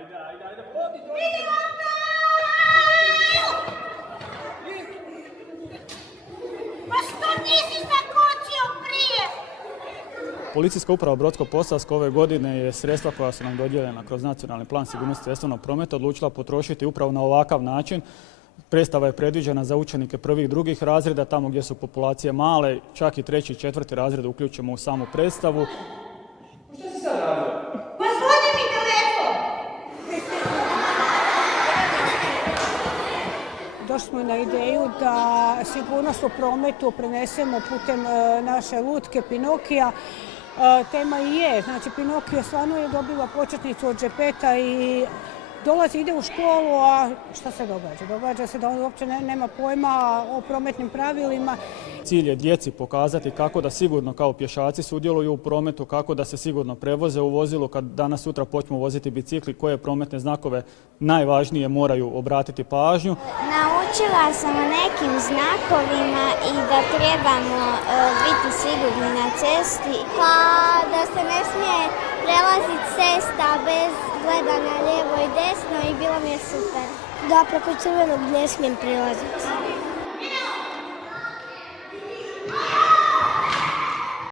Ajde, vodi, Pa što nisi zakočio prije? Policijska uprava Brodsko-posavska ove godine je sredstva koja su nam dodijeljena kroz Nacionalni plan sigurnosti cestovnog prometa odlučila potrošiti upravo na ovakav način. Predstava je predviđena za učenike prvih i drugih razreda, tamo gdje su populacije male, čak i treći i četvrti razred uključimo u samu predstavu. Što si sad radio? Pa zvoni mi telefon! Došli smo na ideju da sigurnost u prometu prenesemo putem naše lutke Pinokija. Tema i je, znači Pinokio stvarno je dobiva početnicu od Džepeta i ide u školu, a šta se događa? Događa se da on uopće nema pojma o prometnim pravilima. Cilj je djeci pokazati kako da sigurno kao pješaci sudjeluju u prometu, kako da se sigurno prevoze u vozilu kad danas sutra počnu voziti bicikli, koje prometne znakove najvažnije moraju obratiti pažnju. Naučila sam o nekim znakovima i da trebamo biti sigurni na cesti. Pa da se ne smije prelaziti cesta bez gledanja lijevo i desno i bilo mi je super. Da preko crvenog ne smijem prelaziti.